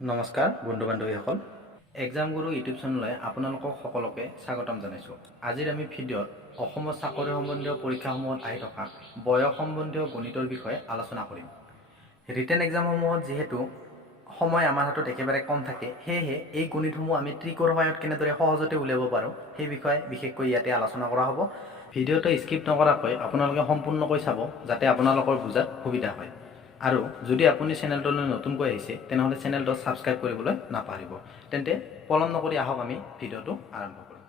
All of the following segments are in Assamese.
নমস্কাৰ বন্ধু বান্ধৱীসকল এক্সাম গুৰু ইউটিউব চেনেললৈ আপোনালোকক সকলোকে স্বাগতম জনাইছোঁ। আজিৰ আমি ভিডিঅ'ত অসমৰ চাকৰি সম্বন্ধীয় পৰীক্ষাসমূহত আহি থকা বয়স সম্বন্ধীয় গণিতৰ বিষয়ে আলোচনা কৰিম। ৰিটেন এক্সামসমূহত যিহেতু সময় আমাৰ হাতত একেবাৰে কম থাকে, সেয়েহে এই গণিতসমূহ আমি ট্ৰিকৰ সহায়ত কেনেদৰে সহজতে উলিয়াব পাৰোঁ সেই বিষয়ে বিশেষকৈ ইয়াতে আলোচনা কৰা হ'ব। ভিডিঅ'টো স্কিপ নকৰাকৈ আপোনালোকে সম্পূৰ্ণকৈ চাব যাতে আপোনালোকৰ বুজাত সুবিধা হয়। আৰু যদি আপুনি চেনেলটোলৈ নতুনকৈ আহিছে তেনেহ'লে চেনেলটো ছাবস্ক্ৰাইব কৰিবলৈ নাপাহৰিব। তেন্তে পলম নকৰি আহক আমি ভিডিঅ'টো আৰম্ভ কৰোঁ।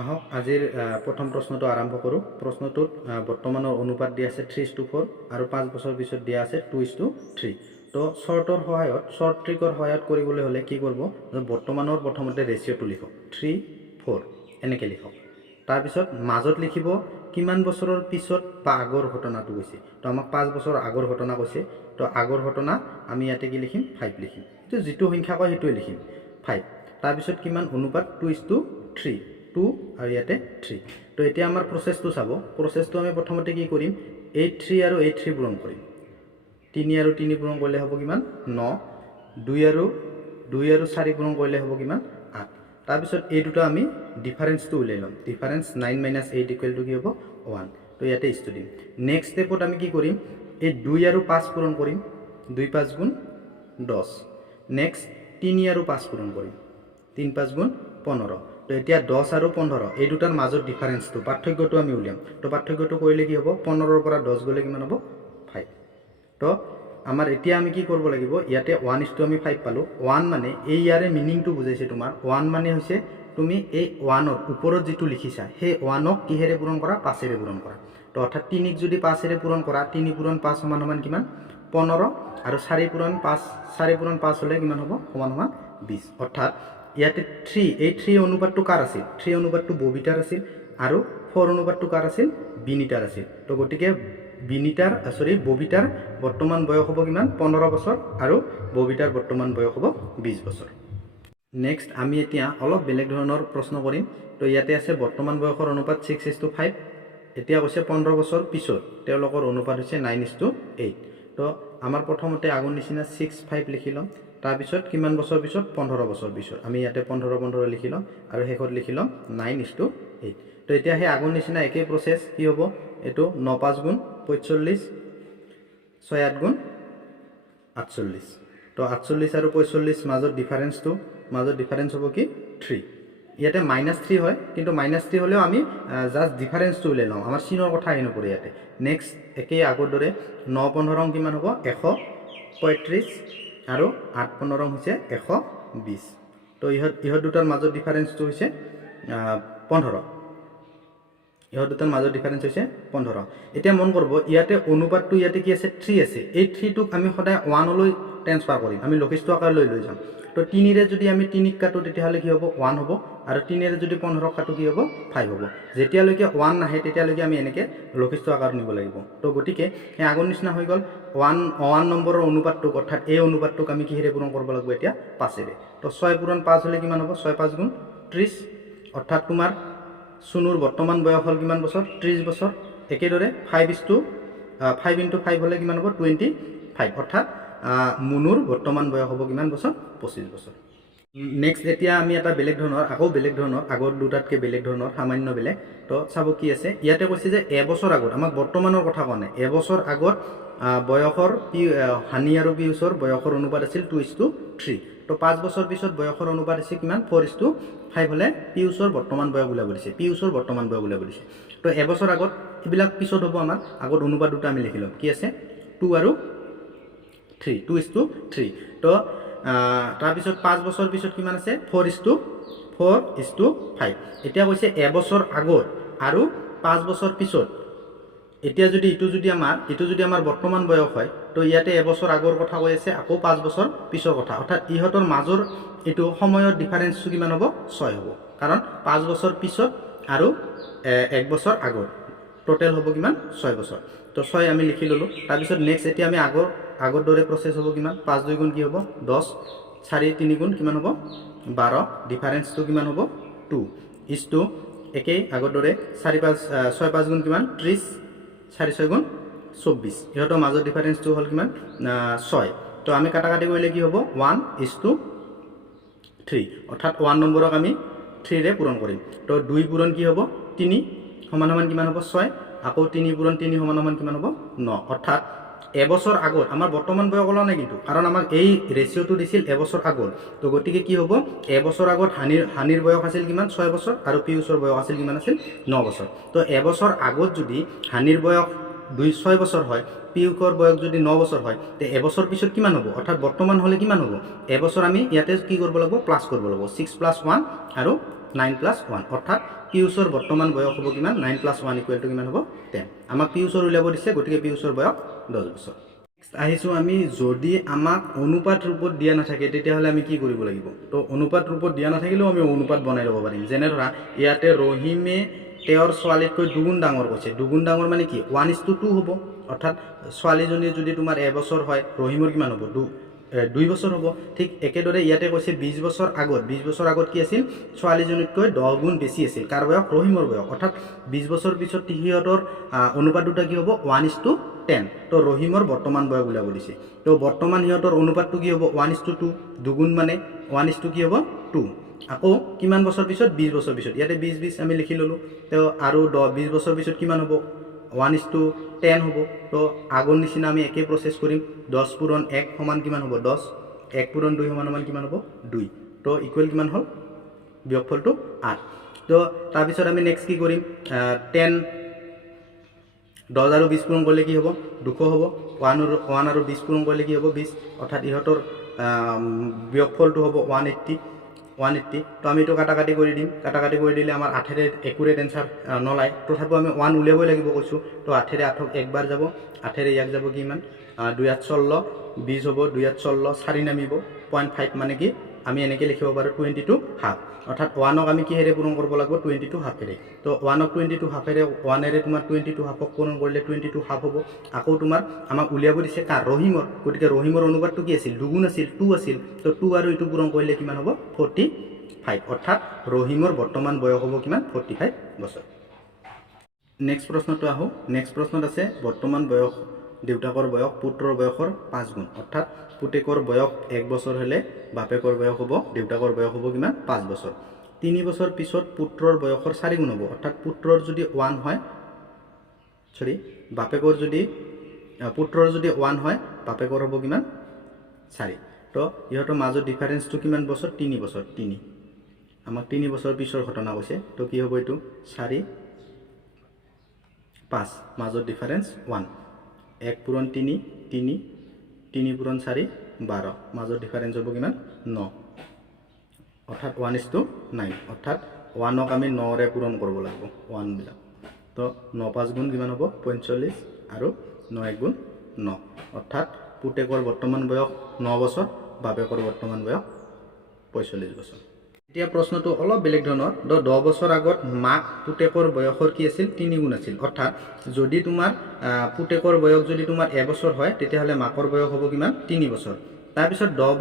আহক আজিৰ প্ৰথম প্ৰশ্নটো আৰম্ভ কৰোঁ। প্ৰশ্নটোত বৰ্তমানৰ অনুপাত দিয়া আছে 3:4 আৰু 5 বছৰ পিছত দিয়া আছে 2:3। তো শ্বৰ্টৰ সহায়ত শ্বৰ্ট ট্ৰিকৰ সহায়ত কৰিবলৈ হ'লে কি কৰিব, বৰ্তমানৰ প্ৰথমতে ৰেচিঅ'টো লিখক 3:4 এনেকৈ লিখক। তাৰপিছত মাজত লিখিব কিমান বছৰৰ পিছত বা আগৰ ঘটনাটো কৈছে। তো আমাক 5 বছৰ আগৰ ঘটনা কৈছে, তো আগৰ ঘটনা আমি ইয়াতে কি লিখিম 5 লিখিম। তো যিটো সংখ্যা কয় সেইটোৱে লিখিম 5। তাৰপিছত কিমান অনুপাত 2:3 2 আৰু ইয়াতে 3। তো এতিয়া আমাৰ প্ৰচেছটো চাব। প্ৰচেছটো আমি প্ৰথমতে কি কৰিম, 3 আৰু 3 পূৰণ কৰিম। 3 আৰু 3 পূৰণ কৰিলে হ'ব কিমান 9। 2 আৰু 4 পূৰণ কৰিলে হ'ব কিমান 8। তাৰপিছত এই দুটা আমি ডিফাৰেঞ্চটো উলিয়াই ল'ম। ডিফাৰেঞ্চ 9 - 8 = কি হ'ব 1। তো ইয়াতে ইছটো দিম। নেক্সট ষ্টেপত আমি কি কৰিম, এই 2 আৰু 5 পূৰণ কৰিম। 2 × 5 = 10। নেক্সট 3 আৰু 5 পূৰণ কৰিম। 3 × 5 = 15। তো এতিয়া 10 আৰু 15 এই দুটাৰ মাজত ডিফাৰেঞ্চটো পাৰ্থক্যটো আমি উলিয়াম। তো পাৰ্থক্যটো কৰিলে কি হ'ব, 15ৰ পৰা 10 গ'লে কিমান হ'ব 5। তো আমাৰ এতিয়া আমি কি কৰিব লাগিব, ইয়াতে 1:5 আমি পালোঁ। 1 মানে এই ইয়াৰে মিনিংটো বুজাইছে তোমাৰ। 1 মানে হৈছে তুমি এই 1ৰ ওপৰত যিটো লিখিছা সেই 1ক কিহেৰে পূৰণ কৰা, 5ৰে পূৰণ কৰা। তো অৰ্থাৎ 3ক যদি 5ৰে পূৰণ কৰা, 3 × 5 = কিমান 15 আৰু 4 × 5 হ'লে কিমান হ'ব = 20। অৰ্থাৎ ইয়াতে 3 এই 3 অনুপাতটো কাৰ আছিল, 3 অনুপাতটো ববিতাৰ আছিল আৰু 4 অনুপাতটো কাৰ আছিল, বিনিতাৰ আছিল। তো গতিকে ববিতাৰ বৰ্তমান বয়স হ'ব কিমান 15 বছৰ আৰু ববিতাৰ বৰ্তমান বয়স হ'ব 20 বছৰ। নেক্সট আমি এতিয়া অলপ বেলেগ ধৰণৰ প্ৰশ্ন কৰিম। তো ইয়াতে আছে বৰ্তমান বয়সৰ অনুপাত 6:5। এতিয়া কৈছে 15 বছৰ পিছত তেওঁলোকৰ অনুপাত হৈছে 9:8। তো আমাৰ প্ৰথমতে আগৰ নিচিনা 6, 5 লিখি ল'ম। তাৰপিছত কিমান বছৰ পিছত, 15 বছৰ পিছত আমি ইয়াতে 15 লিখি ল'ম আৰু শেষত লিখি ল'ম 9:8। তো এতিয়া সেই আগৰ নিচিনা একেই প্ৰচেছ কি হ'ব, এইটো 9 × 5 = 45, 6 × 8 = 48। তো 48 আৰু 45 মাজত ডিফাৰেঞ্চ হ'ব কি 3। ইয়াতে -3 হয়, কিন্তু -3 হ'লেও আমি জাষ্ট ডিফাৰেঞ্চটো উলিয়াই লওঁ, আমাৰ চিনৰ কথা আহি নপৰে ইয়াতে। নেক্সট একেই আগৰ দৰে 9 × 15 কিমান হ'ব 135 আৰু 8 × 15 হৈছে 120। তো ইহঁত দুটাৰ মাজত ডিফাৰেঞ্চটো হৈছে 15। ইহঁত দুটাৰ মাজত ডিফাৰেঞ্চ হৈছে 15। এতিয়া মন কৰিব ইয়াতে অনুপাতটো ইয়াতে কি আছে 3 আছে। এই 3টোক আমি সদায় 1লৈ ট্ৰেন্সফাৰ কৰিম, আমি লঘিষ্ঠ আকাৰলৈ লৈ যাম। তো 3ৰে যদি আমি 3ক কাটো তেতিয়াহ'লে কি হ'ব 1 হ'ব, আৰু 3ৰে যদি 15ক কাটো কি হ'ব 5 হ'ব। যেতিয়ালৈকে 1 নাহে তেতিয়ালৈকে আমি এনেকৈ লঘিষ্ঠ আকাৰ নিব লাগিব। তো গতিকে সেই আগৰ নিচিনা হৈ গ'ল 1 নম্বৰৰ অনুপাতটোক, অৰ্থাৎ এই অনুপাতটোক আমি কিহেৰে পূৰণ কৰিব লাগিব এতিয়া 5ৰে। তো 6 × 5 হ'লে কিমান হ'ব 6 × 5 = 30। অৰ্থাৎ তোমাৰ চুনুৰ বৰ্তমান বয়স হ'ল কিমান বছৰ 30 বছৰ। একেদৰে 5 × 5 হ'লে কিমান হ'ব 25। অৰ্থাৎ মুনুৰ বৰ্তমান বয়স হ'ব কিমান বছৰ 25 বছৰ। নেক্সট এতিয়া আমি এটা বেলেগ ধৰণৰ আগৰ দুটাতকৈ বেলেগ ধৰণৰ সামান্য বেলেগ। তো চাব কি আছে, ইয়াতে কৈছে যে এবছৰ আগত, আমাক বৰ্তমানৰ কথা কোৱা নাই, এবছৰ আগত বয়সৰ হানি আৰু পিয়ুষৰ বয়সৰ অনুপাত আছিল 2:3। তো 5 বছৰ পিছত বয়সৰ অনুপাত আছে কিমান 4:5 হ'লে পিয়ুষৰ বৰ্তমান বয়স ওলাব দিছে। তো এবছৰ আগত এইবিলাক পিছত হ'ব, আমাৰ আগত অনুপাত দুটা আমি লিখি ল'ম। কি আছে 2 আৰু 3 2:3। তো তাৰপিছত 5 বছৰ পিছত কিমান আছে 4:5। এতিয়া কৈছে এবছৰ আগত আৰু 5 বছৰ পিছত। এতিয়া যদি এইটো যদি আমাৰ বৰ্তমান বয়স হয়, তো ইয়াতে এবছৰ আগৰ কথা কৈ আছে, আকৌ 5 বছৰ পিছৰ কথা। অৰ্থাৎ ইহঁতৰ মাজৰ এইটো সময়ৰ ডিফাৰেঞ্চটো কিমান হ'ব 6 হ'ব, কাৰণ 5 বছৰ পিছত আৰু 1 বছৰ আগত টোটেল হ'ব কিমান 6 বছৰ। তো 6 আমি লিখি ল'লোঁ। তাৰপিছত নেক্সট এতিয়া আমি আগৰ দৰে প্ৰচেছ হ'ব কিমান 5 × 2 = কি হ'ব 10, 4 × 3 = কিমান হ'ব 12। ডিফাৰেঞ্চটো কিমান হ'ব 2 ইছটো একেই আগৰ দৰে 6 × 5 = কিমান 30, 4 × 6 = 24। ইহঁতৰ মাজৰ ডিফাৰেঞ্চটো হ'ল কিমান 6। তো আমি কাটাকাটি কৰিলে কি হ'ব 1:3 অৰ্থাৎ 1 নম্বৰক আমি 3 ৰে পূৰণ কৰিম তো 2 পূৰণ কি হ'ব 3 সমান সমান কিমান হ'ব 6 আকৌ 3 পূৰণ 3 সমান সমান কিমান হ'ব 9 অৰ্থাৎ এবছৰ আগত আমাৰ বৰ্তমান বয়স ওলোৱা নাই কিন্তু কাৰণ আমাক এই ৰেচিঅ'টো দিছিল এবছৰ আগত তো গতিকে কি হ'ব এবছৰ আগত হানিৰ বয়স আছিল কিমান 6 বছৰ আৰু পিউষৰ বয়স আছিল কিমান আছিল 9 বছৰ তো এবছৰ আগত যদি হানিৰ বয়স 6 বছৰ হয় পিউষৰ বয়স যদি 9 বছৰ হয় তে এবছৰ পিছত কিমান হ'ব অৰ্থাৎ বৰ্তমান হলে কিমান হ'ব এবছৰ আমি ইয়াতে কি কৰিব লাগিব প্লাস কৰিব লাগিব 6 + 1 আৰু 9 + 1 অৰ্থাৎ পিউষৰ বৰ্তমান বয়স হ'ব কিমান 9 + 1 = কিমান হ'ব 10 আমাক পিউষৰ উলিয়াব দিছে গতিকে পিউষৰ বয়স 10 বছৰ নেক্সট আহিছো আমি যদি আমাক অনুপাত ৰূপত দিয়া নাথাকে তেতিয়াহলে আমি কি কৰিব লাগিব তো অনুপাত ৰূপত দিয়া নাথাকিলেও আমি অনুপাত বনাই ল'ব পাৰিম যেনে ধৰা ইয়াতে ৰহিমে তেওঁৰ ছোৱালীতকৈ দুগুণ ডাঙৰ কৈছে দুগুণ ডাঙৰ মানে কি 1:2 হ'ব অৰ্থাৎ ছোৱালীজনী যদি তোমাৰ এবছৰ হয় ৰহিমৰ কিমান হ'ব 2 বছৰ হ'ব ঠিক একেদৰে ইয়াতে কৈছে 20 বছৰ আগত কি আছিল ছোৱালীজনীতকৈ 10 গুণ বেছি আছিল কাৰ বয়স ৰহিমৰ বয়স অৰ্থাৎ 20 বছৰ পিছত সিহঁতৰ অনুপাত দুটা কি হ'ব 1:10 তো ৰহিমৰ বৰ্তমান বয়স উলিয়াব দিছে তো বৰ্তমান সিহঁতৰ অনুপাতটো কি হ'ব 1:2 দুগুণ মানে 1:2 কি হ'ব 2 আকৌ কিমান বছৰ পিছত 20 বছৰ পিছত ইয়াতে 20 আমি লিখি ললো তো আৰু 20 বছৰ পিছত কিমান হ'ব 1:10 হ'ব তো আগৰ নিচিনা আমি একে প্ৰসেস কৰিম 10 পূৰণ 1 সমান কিমান হ'ব 10 1 পূৰণ 2 সমান সমান কিমান হ'ব 2 তো ইকুৱেল কিমান হ'ল বিয়োগফলটো 8 তো তাৰ পিছত আমি নেক্সট কি কৰিম 10 আৰু 20 পূৰণ কৰিলে কি হ'ব 200 হ'ব 1 আৰু 20 পূৰণ কৰিলে কি হ'ব 20 অৰ্থাৎ ইহঁতৰ বিয়োগফলটো হ'ব 180 তো আমি তো কাটাকাটি কৰি দিম কাটাকাটি কৰি দিলে আমাৰ 8 এৰে একুৰেট এনসাৰ নলাই তথাপিও আমি 1 উলিয়াবই লাগিব কৈছো তো 8 এৰে 8ক একবাৰ যাব 8 এৰে ইয়াক যাব কিমান 2 8 16 20 হ'ব 2 8 16 4 নামিব 0.5 মানে কি আমি এনেকে লিখিব পাৰো 22 হাফ অৰ্থাৎ 1ক আমি কি হেৰে পূৰণ কৰিব লাগিব 22 হাফ এৰে তো 1ক 22 হাফ এৰে 1 এৰে তোমাৰ 22 হাফক পূৰণ কৰিলে 22 হাফ হ'ব আকৌ তোমাৰ আমাক উলিয়াব দিছে কাৰ ৰহিমৰ গতিকে ৰহিমৰ অনুপাতটো কি আছিল দুগুণ আছিল 2 আছিল তো 2 আৰু ইটো পূৰণ কৰিলে কিমান হ'ব 45 অৰ্থাৎ ৰহিমৰ বৰ্তমান বয়স হ'ব কিমান 45 বছৰ নেক্সট প্ৰশ্নটো আহো নেক্সট প্ৰশ্নত আছে বৰ্তমান বয়স দেউতাকৰ বয়স পুত্ৰৰ বয়সৰ 5 গুণ অৰ্থাৎ পুতেকৰ বয়স 1 বছৰ হলে বাপেকৰ বয়স হ'ব দেউতাকৰ বয়স হ'ব কিমান 5 বছৰ 3 বছৰ পিছত পুত্ৰৰ বয়সৰ 4 গুণ হ'ব অৰ্থাৎ পুত্ৰৰ যদি 1 হয় বাপেকৰ যদি পুত্ৰৰ যদি 1 হয় বাপেকৰ হ'ব কিমান 4 তো ইহঁতৰ মাজৰ ডিফাৰেন্সটো কিমান বছৰ 3 বছৰ 3 আমাক 3 বছৰ পিছৰ ঘটনা কৈছে তো কি হ'ব এটো 4 5 মাজৰ ডিফাৰেন্স 1 1 পূৰণ 3 3 3 পূৰণ 4 12 মাজৰ ডিফাৰেন্স হ'ব কিমান 9 অৰ্থাৎ 1:9 অৰ্থাৎ 1ক আমি 9 ৰে পূৰণ কৰিব লাগিব 1 বিলাক তো 9 5 গুণ কিমান হ'ব 45 আৰু 9 1 গুণ 9 অৰ্থাৎ পুতেকৰ বৰ্তমান বয়স 9 বছৰ বাপেকৰ বৰ্তমান বয়স 45 বছৰ এতিয়া প্ৰশ্নটো অলপ বেলেগ ধৰণৰ 10 বছৰ আগত মাক পুতেকৰ বয়সৰ কি আছিল 3 গুণ আছিল অৰ্থাৎ যদি তোমাৰ পুতেকৰ বয়স যদি তোমাৰ 1 বছৰ হয় তেতিয়াহলে মাকৰ বয়স হ'ব কিমান 3 বছৰ তাৰ পিছত 10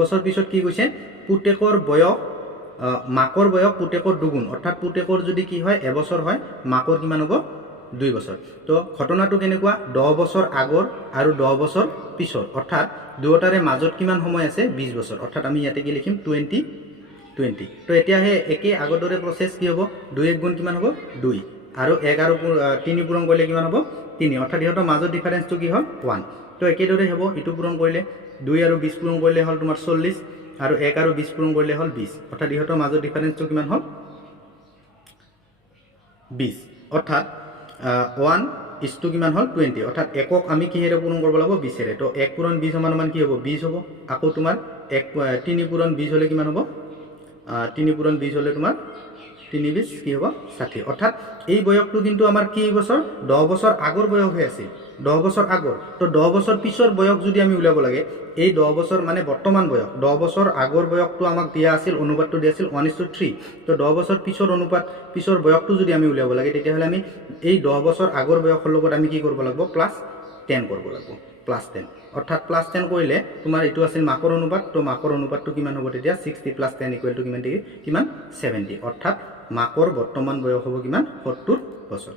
বছৰ পিছত কি কৈছে পুতেকৰ বয়স মাকৰ বয়স পুতেকৰ দুগুণ অৰ্থাৎ পুতেকৰ যদি কি হয় 1 বছৰ হয় মাকৰ কিমান হ'ব 2 বছৰ তো ঘটনাটো কেনেকুৱা 10 বছৰ আগৰ আৰু 10 বছৰ পিছৰ অৰ্থাৎ দুটাৰে মাজত কিমান সময় আছে 20 বছৰ অৰ্থাৎ আমি ইয়াতে কি লিখিম 20 তো এতিয়া হে একে আগৰ প্ৰসেস কি হ'ব 2 1 গুণ কিমান হ'ব 2 আৰু 1 আৰু 3 পূৰণ কৰিলে কিমান হ'ব 3 অৰ্থাৎ ইহঁতৰ মাজৰ ডিফাৰেন্সটো কি হ'ল 1 তো একেদৰে হ'ব ইটো পূৰণ কৰিলে 2 আৰু 20 পূৰণ কৰিলে হ'ল তোমাৰ 40 আৰু 1 আৰু 20 পূৰণ কৰিলে হ'ল 20 অৰ্থাৎ ইহঁতৰ মাজৰ ডিফাৰেন্সটো কিমান হ'ল 20 অৰ্থাৎ 1 কিমান হ'ল 20 অৰ্থাৎ একক আমি কিহেৰে পূৰণ কৰিব লাগিব 20 এৰে তো 1 পূৰণ 20 সমান সমান কি হ'ব 20 হ'ব আকৌ তোমাৰ 3 পূৰণ 20 হলে কিমান হ'ব 3 পূৰণ 20 হলে তোমাৰ 3 20 কি হ'ব 60 অৰ্থাৎ এই বয়সটো কিন্তু আমাৰ কি বছৰ 10 বছৰ আগৰ বয়স হৈ আছে 10 বছৰ আগৰ তো 10 বছৰ পিছৰ বয়স যদি আমি উলিয়াব লাগে এই 10 বছৰ মানে বৰ্তমান বয়স 10 বছৰ আগৰ বয়সটো আমাক দিয়া আছিল অনুপাতটো দিয়া আছিল 1:3 তো 10 বছৰ পিছৰ অনুপাত পিছৰ বয়সটো যদি আমি উলিয়াব লাগে তেতিয়াহলে আমি এই 10 বছৰ আগৰ বয়সৰ লগত আমি কি কৰিব লাগিব +10 কৰিব লাগিব +10 অৰ্থাৎ +10 কৰিলে তোমাৰ এটো আছিল মাকৰ অনুপাত তো মাকৰ অনুপাতটো কিমান হ'ব তেতিয়া 60 + 10 = কিমান 70 অৰ্থাৎ মাকৰ বৰ্তমান বয়স হ'ব কিমান 70 বছৰ